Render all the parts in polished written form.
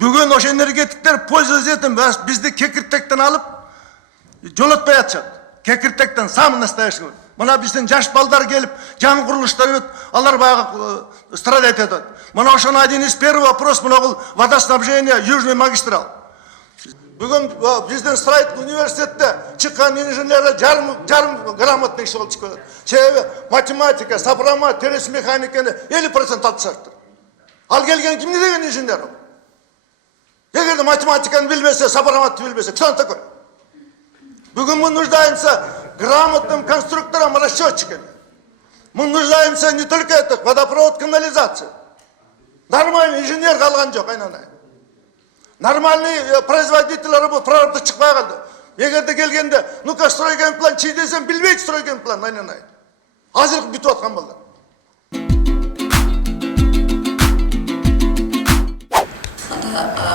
Bugün oşo energetikler pользоваться etip bizdi Kekirtekten alıp жолотпай атышат. Кекиртектен самый настоящий. Мына биздин жаш балдар келип, жаңы курулуштар өтүп, алар баягы страдать этет. Мына ошону один из первый вопрос, мына бул водоснабжение, южный магистрал. Бүгүн биздин строительный университетте чыккан инженерлер жарым грамотный киши болуп чыккан. Себеби математика, сопрама, терес механиканы 50% атышаттыр. Ал келген ким деген инженер? Эгерде математиканы билбесе, сопраматы билбесе, ксанта көр. Бүгін мы нуждаемся в грамотном конструктором, расчетчиками. Мы нуждаемся не только это, водопровод, канализация. Нормальный инженер қалған жоқ, айнанай. Нормальный производитель работы, прорабты шықпай қалды. Егерде келгенде, ну-ка стройген план, чей десем, білмейді стройген план, айнанай. Азыр бүтіп отқан болды.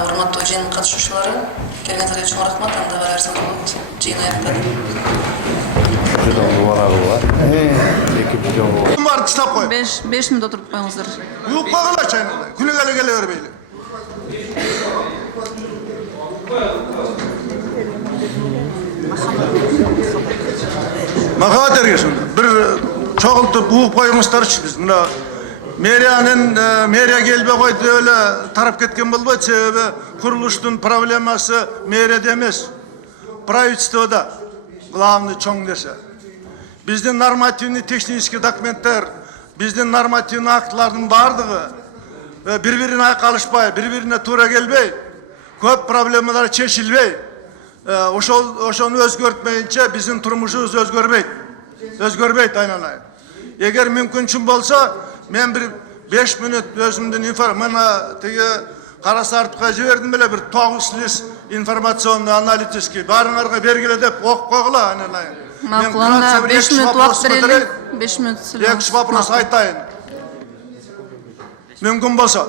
Урматтуу жыйын катышуучулары, келгениңизге чоң рахмат. Анда барарсың болот. Жыйын аяктады. Бар тыштап кой. 5 мүнөт отуруп коюңуздар. Уюп койгула айнанай. Күнү келе бербейли. Махабат эргешин. Бир чогултуп уюп коюңуздарчы биз мына мэрия келбей койду эле тарап кеткен болбойт, себеби курулуштун проблемасы мэрияда эмес, правительствода главный чоң нерсе. Биздин нормативный технический документтер, биздин нормативный актлардын бардыгы бири-бирине айкалышпай, бири-бирине туура келбей, көп проблемалар чечилбей, ошону өзгөртмөйүнчө биздин турмушубуз өзгөрбөйт айнанай. Эгер мүмкүнчүн болсо, мен bir 5 мүнөт өзүмдүн мына тиги Карасартовго жибердим беле бир 9 лист информационный аналитический баарыңарга бергиле деп окуп койгула айнанай. Макуланда 5 мүнөт убакыт берели. 5 мүнөт сүйлөп. Экинчи вопрос айтайын. Мүмкүн болсо.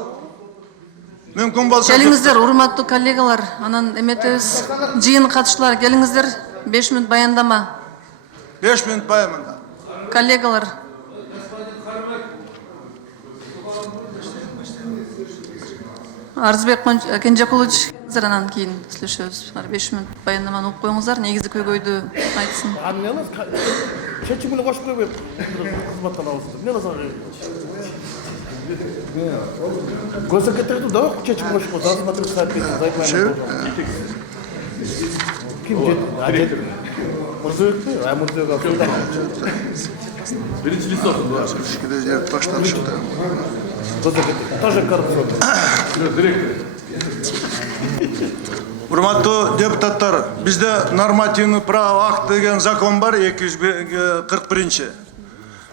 Келиңиздер, урматтуу коллегалар, анан эметебиз. Жыйын катышуулар, келиңиздер. 5 мүнөт баяндама. 5 мүнөт баяндама. Коллегалар. Арзбек Кенжекулович, анан кийин сүйлөшөбүз. 5 мүнөт баяндаманы окуп коюңуздар, негизги көйгөйдү айтсын. Чечимине кошуп койбойт. Кызматтан алысты. Эмне назар? Көрсөтөтү да чечим кошуп койду. Азыр батыр сааттын зайтман. Ким жет? Мурзоевпи? Мурзоевга суда. Биринчи лист окуду да. Шикиде жер ташталышты. Тоже коррупция. Урматтуу депутаттар, бизде нормативный право акт деген закон бар 241.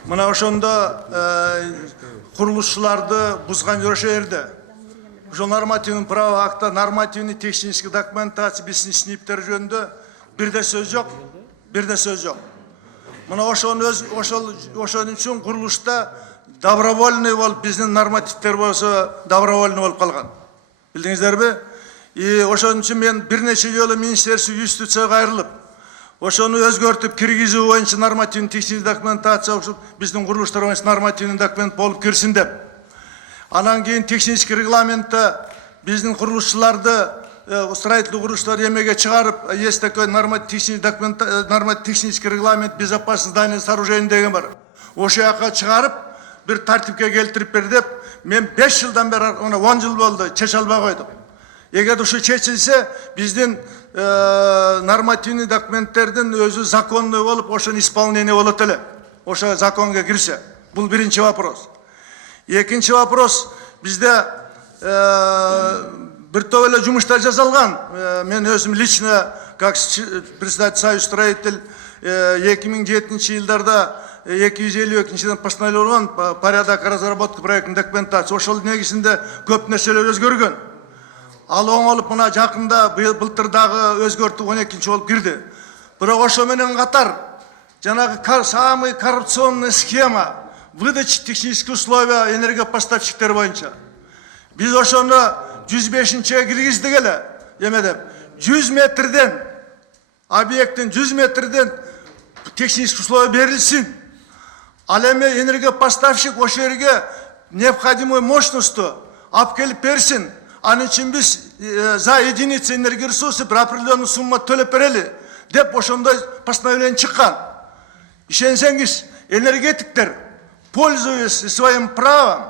Мына ошондо курулушчуларды бузган жөнүндө ошо нормативный право акта нормативный технический документация биздин сниптер жөнүндө бирде сөз жок. Мына ошон үчүн курулушта добровольный болуп биздин нормативдер болсо добровольный болуп калган. Билдиңиздерби? Ошон үчүн мен бир нече жолу Министерство юстицияга кайрылып, ошону өзгөртүп киргизүү боюнча нормативный технический документация ушуп биздин курулуштар боюнча нормативный документ болуп кирсин деп. Анан кийин технический регламентте биздин курулушчуларды строительный курулуштар эмеге чыгарып, есть такой нормотехнический регламент безопасности зданий и сооружений деген бар. Ошо жака чыгарып bir tartipke keltirip ber dep, men 5 yıldan beri, 10 yıl oldu, çeç alba koydum. Eğer şu çeçilse, bizdin normativni dokumentlerden özü zakonlu olup, oşun исполнение olup ele. Oşa zakonga girse. Bu birinci vapros. İkinci vapros, bizde bir tövele cumuşlar жазалган. Men özüm лично, как председатель Союз строитель, 2007 yıllarda 252-ден постановлениеден порядок разработки проектный документация. Ошол негизинде көп нерселер өзгөргөн. Ал оңолуп мына жакында былтырдагы өзгөртүү 12-чи болуп кирди. Бирок ошо менен катар жанагы самый коррупционный схема выдачи технических условий энергопоставщиктер боюнча. Биз ошону 105-че киргиздик эле. Эме деп 100 метрден объекттин 100 метрден технических условий берилсин. Ал эми энергопоставщик ошо жерге необходимую мощностью алып келип берсин. Анын үчүн биз за единицы энергоресурсы бір определенный сумма төлеп берели деп ошондой постановление чыккан. Ишенсеңиз, энергетиктер, пользуясь своим правом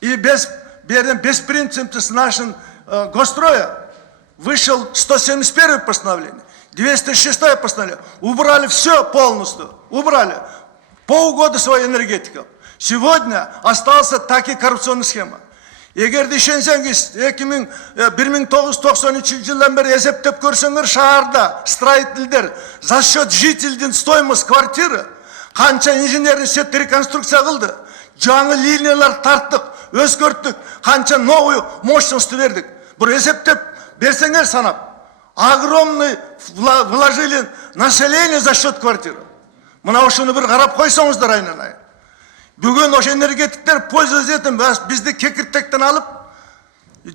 и беспринципно с нашим госстроя, вышел 171 постановление, 206 постановление, убрали все полностью, убрали полгода своей энергетиков. Сегодня остался так и коррупционная схема. Егер де ишенсеңиз, 1993 жылдан бери эсептеп көрсөңөр, шаарда строительдер за счет жительдин стоимость квартиры канча инженерный сет реконструкция кылды, жаңы линиялар тарттык, өзгөрттүк, канча новый мощность бердик. Бир эсептеп берсеңер санап, огромный вложили население за счет квартиры. Мына ошону бир карап койсоңуздар айнанай. Бүгін ошо энергетиктер пользуясь этим бизди кекиртектен алып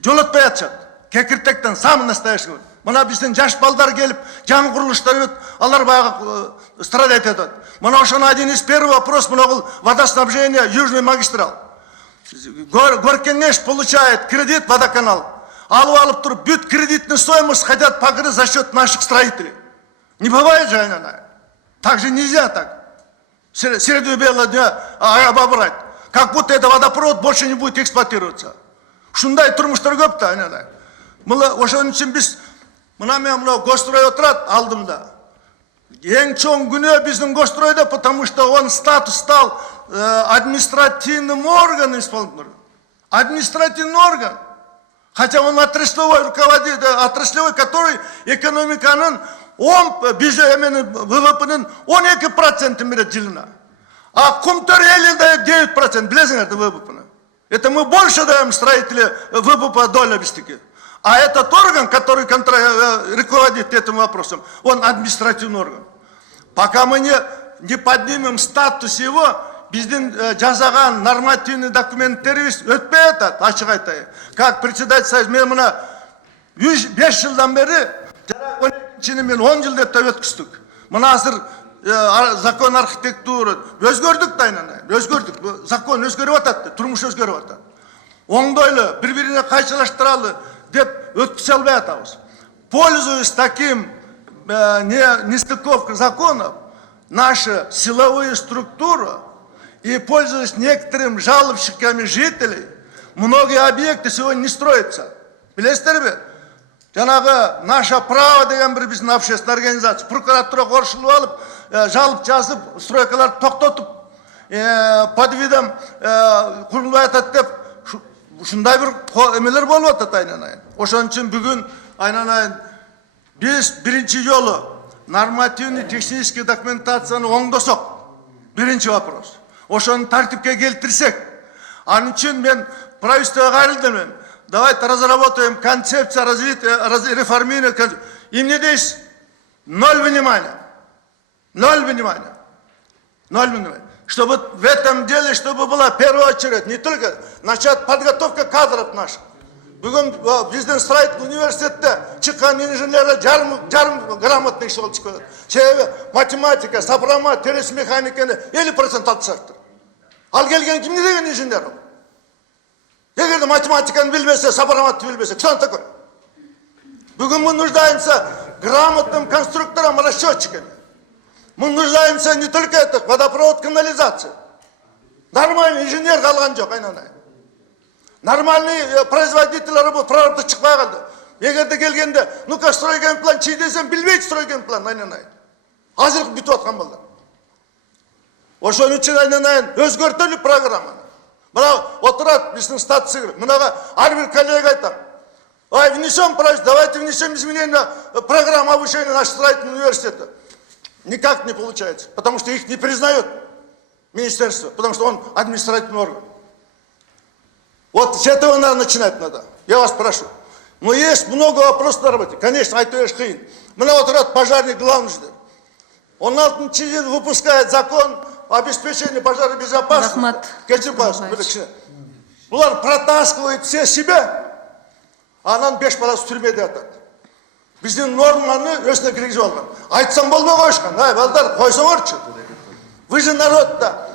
жолотпой атышат. Кекиртектен самый настоящий. Мына биздин жаш балдар келип, жаңы курулуштар өтүп, алар баягы страдать этет. Мына ошону один из первый вопрос, мына бул водоснабжение Южный магистрал. Горкеңеш получает кредит водоканал. Алып туруп, бүт кредитный стоимость хотят покрыть за счет наших строителей. Не бывает же, айнанай. Так же нельзя так. Среди бела дня обобрать. Как будто это водопровод больше не будет эксплуатироваться. Шундай турмуштар көп та, айнанай. Ошон үчүн биз мына мен гострой отурат алдымда. Эң чоң күнөө биздин гостройдо, потому что он статус стал административным органом исполнительным. Административный орган. Хотя он отраслевой руководитель, отраслевой, который экономиканын ВВП'нын 12% берет жылына. А Кумтөр 9%, билесиңер ВВП'ны. Это мы больше даем строителю ВВП доля биздики. А этот орган, который руководит этим вопросом, он административный орган. Пока мы не поднимем статус его, биздин жазаган нормативный документтерибиз өтпөй атат, ачык айтайын. Как председатель союза, мен мына 5 жылдан бери, 12-чini мен 10 жыл деп өткүздүк. Мына азыр закон архитектура өзгөрдүк да, айнанай. Өзгөрдүк. Закон өзгөрүп атат, турмуш өзгөрүп атат. Оңдойлу, бири-бирине кайчылаштыралы деп өткүзө албай атабыз. Пользуясь таким нестыковкой законов, наша силовая структура и пользуясь некоторыми жалобщиками жителей, многие объекты сегодня не строятся. Билесиздерби? Жанагы наша право деген бир биздин общественный организация прокуратура коршулуп алып, жалып жазып, стройкаларды токтотуп, под видом курулбай атат деп, ушундай бир эмелер болуп атат, айнанайын. Ошон үчүн бүгүн айнанайын биз биринчи жолу нормативный технический документацияны оңдосок. Биринчи вопрос. Ошону тартипке келтирсек. Анын үчүн мен правительствого кайрылдым. Давайте разработаем концепцию развития, реформирования. Им не здесь 0 внимания. 0 внимания. 0 внимания. Чтобы в этом деле, чтобы была в первую очередь не только начать подготовка кадров наших. Бүгін біздің строительный университетте чыккан инженерлер жарым грамотный иш болуп чыккан. Себеби математика, сопромат, терес механиканы 50% алышаптыр. Ал келген ким деген инженер ол? Эгерде математиканы билбесе, сопроматты билбесе, кто он такой? Бүгін мы нуждаемся грамотным конструктором, расчетчиками. Мы нуждаемся не только это, водопровод, канализация. Нормальный инженер калган жок, айнанай. Нормальный производитель работы, прорабда чыкпай калды. Эгерде келгенде, ну-ка стройген план, чий десем, билбейт стройген план, айнанай. Азыр бүтүп аткан балдар. Ошон үчүн айнанайын өзгөртөлү программаны. Мына отурат биздин статусы кирип, мынага ар бир коллега айтам. Ай, внесем правительство, давайте внесем изменения программы обучения нашего строительного университета. Никак не получается, потому что их не признает министерство, потому что он административный орган. Вот с этого надо начинать надо. Я вас прошу. Но есть много вопросов на работе. Конечно, айтоеш кыйын. Мына отурат пожарник главный инженер. Он 16-й день выпускает закон о обеспечении пожарной безопасности. Кечипаевич. Булар протаскивают все себя, а анан 5 баласы түрмеде атат. Биздин норманы өзүнө киргизип алган. Айтсам болбой коюшкан. Ай, балдар, койсоңорчу. Вы же народ-то.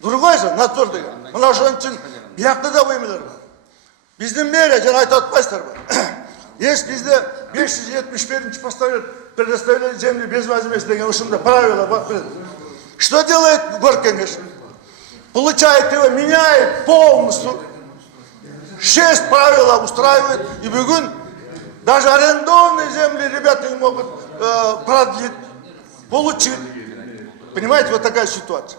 Другой же, надзор деген. Мына ошон үчүн биякта да оймелер бар. Биздин мэрия жана айтып атпайсыздарбы? Есть bizde 571 предоставление земли без возмездия деген ушундай правила бар. Что делает горкеңеш? Получает его, меняет полностью. 6 правил устраивает, и бүгін даже арендованные земли ребята не могут продлить, получить. Понимаете, вот такая ситуация.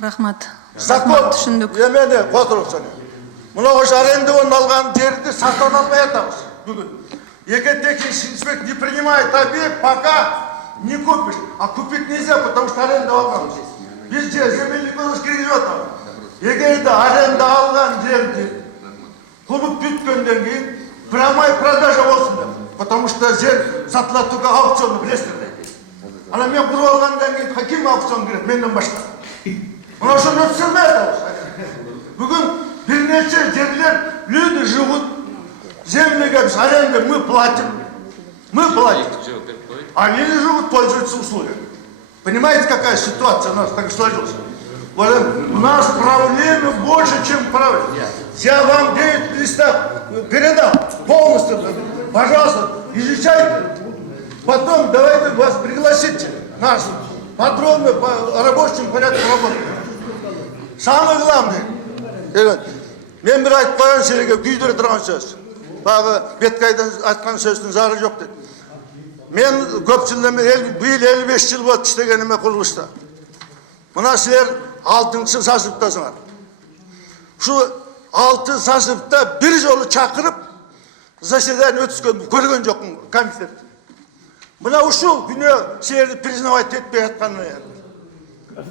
Рахмат. Закон, Түшүндүк. емене, қотырып сәне. Мына осы арендован алған жерді сатып алмай атамыз бүгін. Экотехнический инспектор не принимает объект, пока не купишь. А купить нельзя, потому что аренда алған. Везде земельный кодекс киргизип атам. Егер де аренда алған жерді кубуп бүткөндөн кийин прямой продажа болсун деп. Потому что жер сатылат только аукционду билесиздер. Ана мен куруп алгандан кийин ким аукцион кирет менден башка. Мына ошону өткөрмөй атабыз. Бүгүн бир нече жерлер люди живут, землеге біз аренду мы платим. А они живут, пользуются услугами. Понимаете, какая ситуация у нас так сложилась? Вот у нас проблемы больше, чем проблемы. Я вам 9 листов передам полностью. Пожалуйста, изучайте. Потом давайте вас пригласите. Нас подробно по рабочему порядку работать. Самое главное. Мен бір айтып қойған сендерге күйдіре тұрған сөз. Бағы Беткайдан айтқан сөздің зары жоқ деді. Мен көпшілігіме биыл 55 жыл болды іштегеніме құрылышта. Мына сілер 6-шы сазыптасыңар. Шу 6 сазыпта бір жолы чақырып, заседание өткізген көрген жоқпын комитет. Мына ушул күні сілерді признавать етпей жатқанын.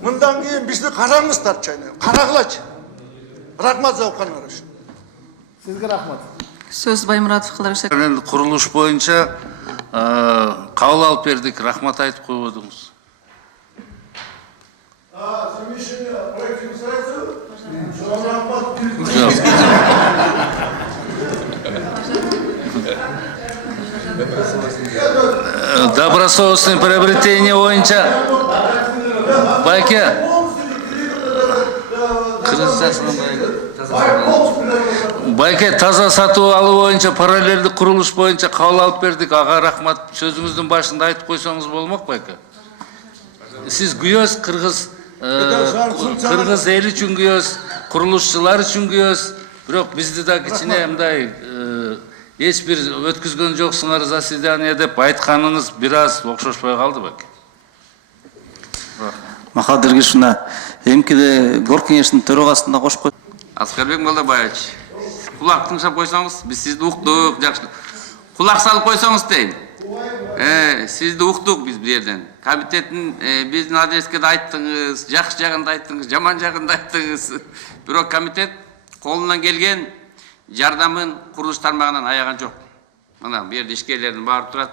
Мындан кейін бізді қараңыздар чайны, қарағылач. Рахмат зауқанлар үшін. Сізге рахмат. Сөз Баймұратов Кыларышев. Енді құрылыш бойынша қаулы алып бердік, рахмат айтып қойып отырмыз. Совмещение проектных средств? Рахмат. Добросовестное приобретение бойынша Байке Байке таза сату алу бойынша параллельді құрылыш бойынша қаулы алып бердік. Аға рахмат, сөзіңіздің башында айтып қойсаңыз болмақ Байке. Сіз күйөз Кыргыз эл үчүн күйөз, курулушчулар үчүн күйөз. Бирок бизди да кичине мындай эч бир өткүзгөн жоксуңар заседание деп айтканыңыз бир аз окшошпой калды Байке. Махадыр Гишуна, эмкиде Горкеңештин төрагасында кош кой. Аскарбек Молдобаевич, кулак тыңшап койсоңуз, биз сизди уктук, жакшы. Кулак салып койсоңуз дейм. Сизди уктук биз бу жерден. Комитеттин биздин адреске да айттыңыз, жакшы жагын да айттыңыз, жаман жагын да айттыңыз. Бирок комитет колунан келген жардамын курулуш тармагынан аяган жок. Мына бу жерде ишкерлердин баары турат.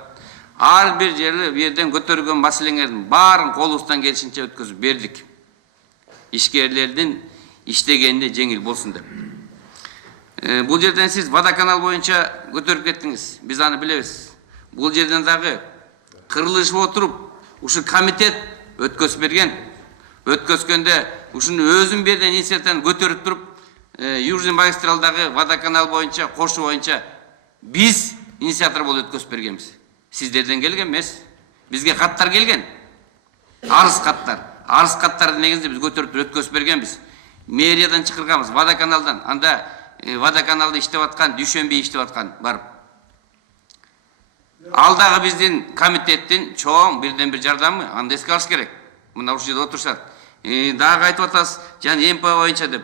Ар бир жерде бу жерден көтөрүлгөн маселелердин баарын колубуздан келишинче өткөзүп бердик. Ишкерлердин иштегенде жеңил болсун деп. Бул жерден сиз водоканал боюнча көтөрүп кеттиңиз. Биз аны билебиз. Бул жерден дагы кырылышып отуруп, ушу комитет өткөзүп берген. Өткөзгөндө ушуну өзүн берген инициативаны көтөрүп туруп, Южный магистралдагы водоканал боюнча, кошу боюнча биз инициатор болуп өткөзүп бергенбиз. Сиздерден келген эмес. Бизге каттар келген. Арыз каттар. Арыз каттардын негизинде биз көтөрүп өткөзүп бергенбиз. Мэриядан чакырганбыз, водоканалдан. Анда водоканалда иштеп аткан, дүйшөмбү иштеп аткан барып. Алдагы биздин комитеттин чоң бирден бир жардамы, аны эске алыш керек. Мына ушул жерде отурушат. Дагы айтып атасыз, жана МП боюнча деп.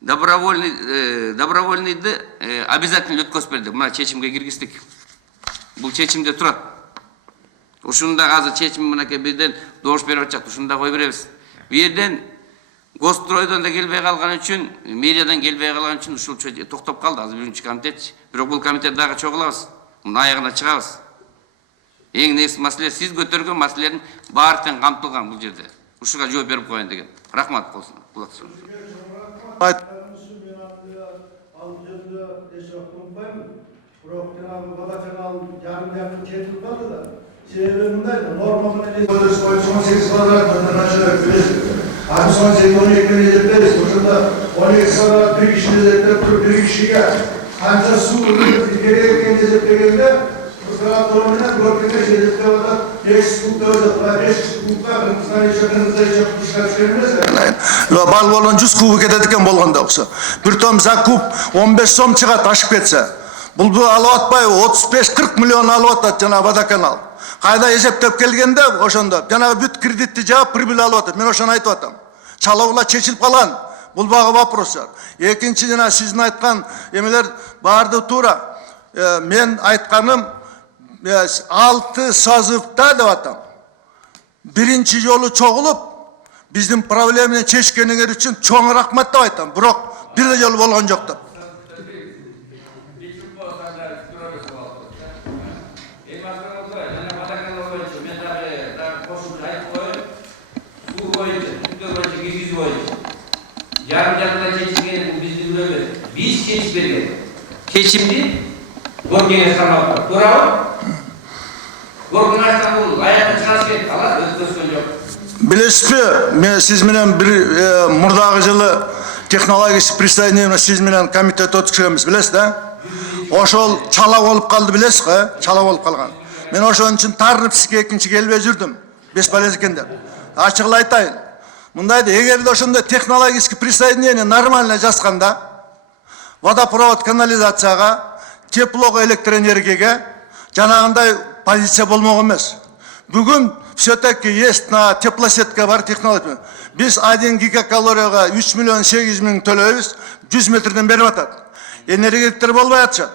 Добровольныйды обязательно өткөзүп бердик. Мына чечимге киргиздик. Бул чечимде турат. Ушунда азыр чечим мынакей бирден добуш берип атышат. Ушунда кой беребиз. Бу жерден Гостройдон да келбей калган үчүн, мэриядан келбей калган үчүн ушул токтоп калды. Азыр биринчи комитет. Бирок бул комитет дагы чогулабыз. Мына аягына чыгабыз. Эң негизги маселе сиз көтөргөн маселелердин баары тең камтылган бул жерде. Ушуга жооп берип коеюн деген. Рахмат болсун. Кулак салыңыз. Abi son 12 milyon ederiz. Burada 12 sonra bir kişi de bir kişiye Kança su gereken degende Kıratorumdan görkeme şerifte orada 500 kut öyle 500 kutla kırmızıdan yaşadığınızda yaşatmışlar çevirmez. Bal bolon 100 kubu ketediken bolganda oksa. Bir tom zakup 15 som çıgat aşıp ketse. Bulbu alıp atpay 35-40 milyon alıp atat jana Vadakanal. Kayda esептеп kelgende oşonda jana büt kreditти жаап прибыль алып атат. Мен ошону айтып атам. Чалабыла чечилип калган. Бул багы вопростар. Экинчи жана сиздин айткан эмелер барды туура. Men aytkaным 6 sazıfta da atam. Birinci yolu çoğulup bizim problemini çeşkenler için çoğun rahmet de aytam. Bırak bir de yolu olgan yoktu. Yarın çeşitleri bu bizde duramıyor. Biz çeşitleri seçimli Gorkenge sarmaktır. Doğru. Gorkenge sarmaktır. Ayakta çalışken kalan özgürsün yok. Bilesizmi, siz menen bir murdagı жылы технологиясы присоединение siz menen komitet өткіземіз, білесіз да? Ошол чала болуп калды, білесіз го? Чала болуп калган. Мен ошон үчүн тарынып сизге экинчи келбей жүрдүм. Бесполез экен деп. Ачыгын айтайын. Мындайды, эгерде ошондой технологический присоединение нормально жазганда, водопровод, канализацияга, теплого, электроэнергияга жанагындай позиция болмок эмес. Бүгүн все-таки есть на теплосетка бар технология. Biz 1 гигакалорияга 3 миллион 800 миң төлөйбүз, 100 метрден берип атат. Энергетиктер болбой атышат.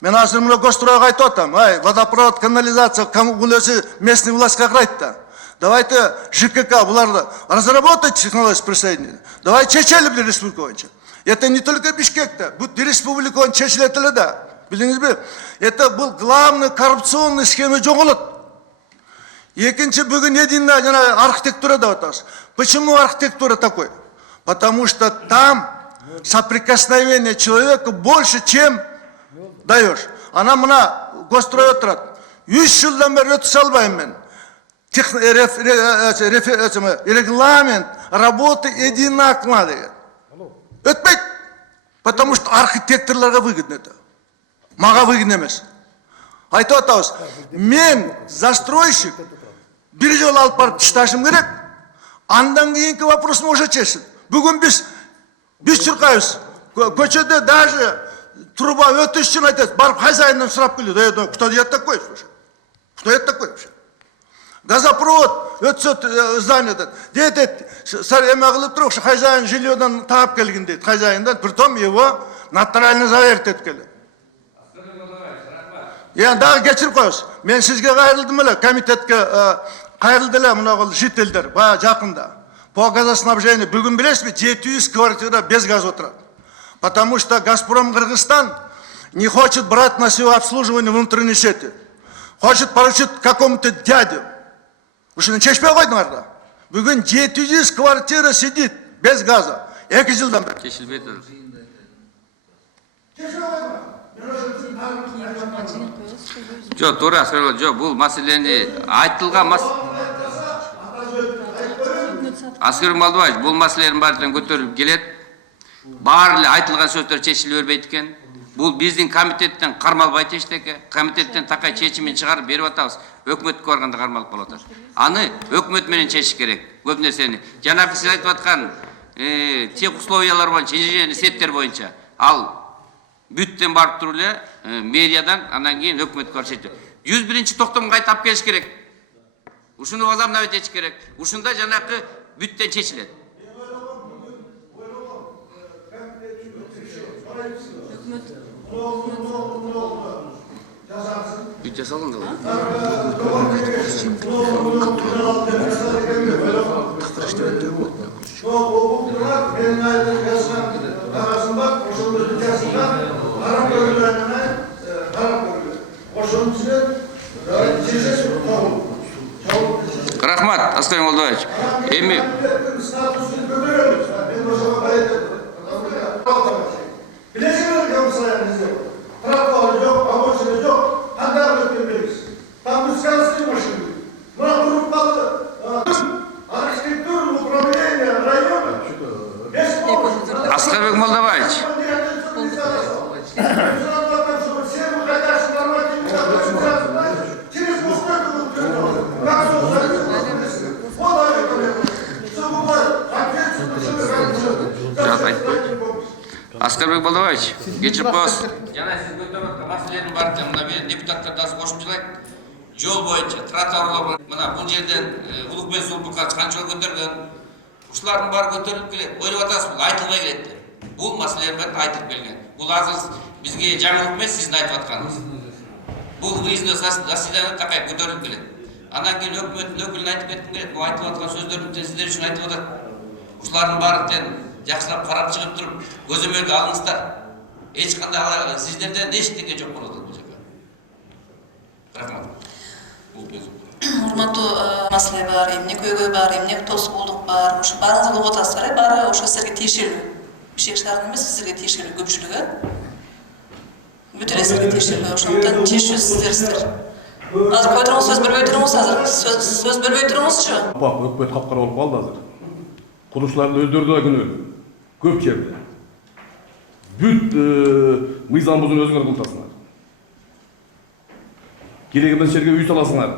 Мен азыр мына Гостройго айтып атам, ай, водопровод, канализация, бул өзү местный властька карайт да. Давайте ЖКК буларды разработать технологию присоединения. Давай чечели бир республика боюнча. Это не только Бишкекте, бут республика боюнча чечилет эле да. Билиңизби? Это был главный коррупционный схема жоголот. Екінші бүгін единая архитектура да атасы. Почему архитектура такой? Потому что там соприкосновение человека больше, чем даешь. Она мына Гострой отырады. 3 жылдан бері өтіс албайым мен. Регламент работы одинаково деген. Өтпейді. Потому что архитекторларға выгодно это. Мага выгодно емес. Айтып атабыз. Мен застройщик bir жол алып барып тышташым керек. Андан кийинки вопросун уже чечсин. Бүгүн биз чуркайбыз. Көчөдө даже труба өтүш үчүн айтат. Барып хозяиндан сурап келет. Кто делает такое вообще? Кто это такой вообще? Газопровод өтсө зданиедан. Дейт, эме кылып туруп, хозяин жильёдан таап келген дейт. Хозяиндан, притом его нотариально заверить эткеле. Yani daha geçirip koyuz. Ben sizge kayırıldım öyle, komitetke kayırıldı öyle, mına жителдер, baya жақында. По газоснабжению, bugün bilesiniz mi, 700 квартира без газа oturады. Потому что Газпром Кыргызстан не хочет брать на себя обслуживание внутренней сети. Хочет поручить какому-то дяде. Вы что, чешпей қойдыңар да? Bugün 700 квартира сидит без газа. 2 жылдан бері. Чечилбейт. Жоқ, туура сөйлөп, жоқ, бул маселени айтылган Аскер Малдыбаевич, бул маселенин баардыгын көтөрүлүп келет. Баары эле айтылган сөздөр чечиле бербейт экен. Бул биздин комитеттен кармалбайт эчтеке. Комитеттен такай чечимин чыгарып берип атабыз. Өкмөткө барганда кармалып калып атат. Аны өкмөт менен чечиш керек. Көп нерсени. Жанагы сиз айтып аткан тех условиялар боюнча, инженерный сеттер боюнча ал бүттен барып туруп эле мэриядан андан кийин өкмөткө барып чечет. 101-чи токтомго кайтап келиш керек. Ушуну возобновить этиш керек. Ушунда жанакы бүттен чечилет. Бүт жасалган да. Рахмат, Аскер Молдович. Эми Аскербек Молдович. Аскарбек Балдабаевич, кечирип коебуз. Жана сиз көтөрүп аткан маселенин баардыгы мына депутаттар да кошумчалайт. Жол боюнча тротуарлар мына бул жерден Улукбек Сулбукка канча жол көтөргөн. Ушулардын баары көтөрүлүп келет. Ойлоп атасыз, бул айтылбай келет. Бул маселенин баары айтылып келген. Бул азыр бизге жаңылык эмес сиздин айтып атканыңыз. Бул выездной заседание такай көтөрүлүп келет. Андан кийин өкмөттүн өкүлүнө айтып кетким келет. Бул айтылып аткан сөздөрдүн сиздер үчүн айтып атат. Ушулардын баарын жакшылап карап чыгып туруп көзөмөлгө алыңыздар. Эч кандай сиздерден эчтеке жок болот бул жерде. Рахмат. Урматтуу маселе бар, эмне көйгөй бар, эмне тоскоолдук бар. Ушу баарыңызды угуп атасыздар, баары ошо силерге тиешелүү. Бишкек шаарына эмес, силерге тиешелүү көпчүлүгү. Бүт эле силерге тиешелүү. Ошондуктан чечүү сиздерсиздер. Азыр кой туруңуз, сөз бербей туруңуз, азыр сөз бербей туруңузчу. Бак, өкмөт капкара болуп калды азыр. Курушчулардын өздөрү да күнөөлүү. Көп жерде. Бүт мыйзамыбыздын өзүңөр кылтасыңар. Керек эмес жерге үй саласыңар.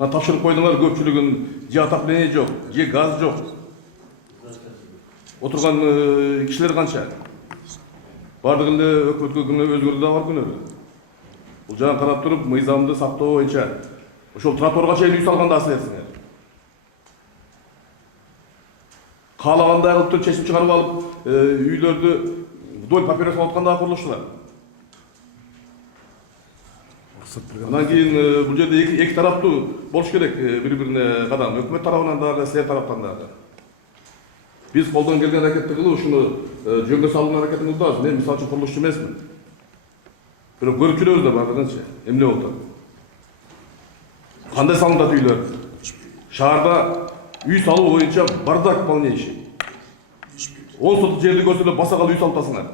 Тапшырып койдуңар көпчүлүгүн же отопление жок, же газ жок. Отурган кишилер канча? Бардыгы эле өкмөткө өзгөрүү да бар күнөөлүү. Бул жагын карап туруп, мыйзамды сактоо боюнча ошол тротуарга чейин үй салган да силерсиңер. Каалагандай кылып туруп чечим чыгарып алып, үйлөрдү вдоль поперек атканда курулуштулар. Андан кийин бул жерде эки тараптуу болуш керек бири-бирине кадам. Өкмөт тарабынан дагы, силер тараптан дагы. Биз колдон келген аракетти кылып, ушуну жөнгө салуунун аракетин кылабыз. Мен мисалы үчүн курулушчу эмесмин. Бирок көрүп жүрөбүз да бардыгынча. Эмне болуп атат? Кандай салынат үйлөр? Шаарда үй салуу боюнча бардак полнейший. 10 соток жерди көрсөтүп баса калып үй салып атасыңар.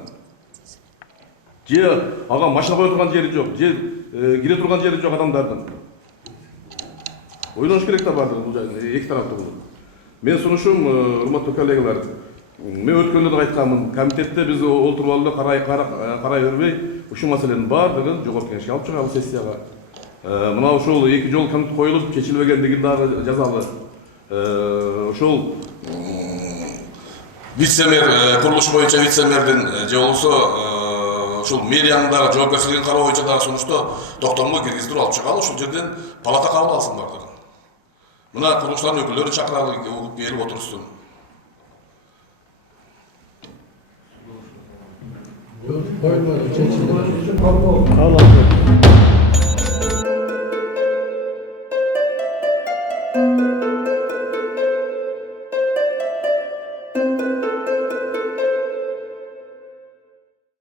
Же ага машина кое турган жери жок, же кире турган жери жок адамдардын. Ойлош керек да бардыгы бул жайда, эки тараптуу болуп. Мен сунушум, урматтуу коллегалар, мен өткөндө да айтканмын, комитетте биз олтуруп алып карай бербей, ушул маселенин бардыгын жогорку кеңешке алып чыгабыз сессияга. Мына ушул эки жол комитет коюлуп, чечилбегендигин дагы жазалы. Ушул вице-мэр, курулуш боюнча вице-мэрдин же болбосо ушул мэриянын дагы жоопкерчилигин кароо боюнча дагы сунушту токтомго киргизип алып чыгалы, ушул жерден палата кабыл алсын бардыгын. Мына курулуштардын өкүлдөрү чакыралы, келип отурушсун. Al.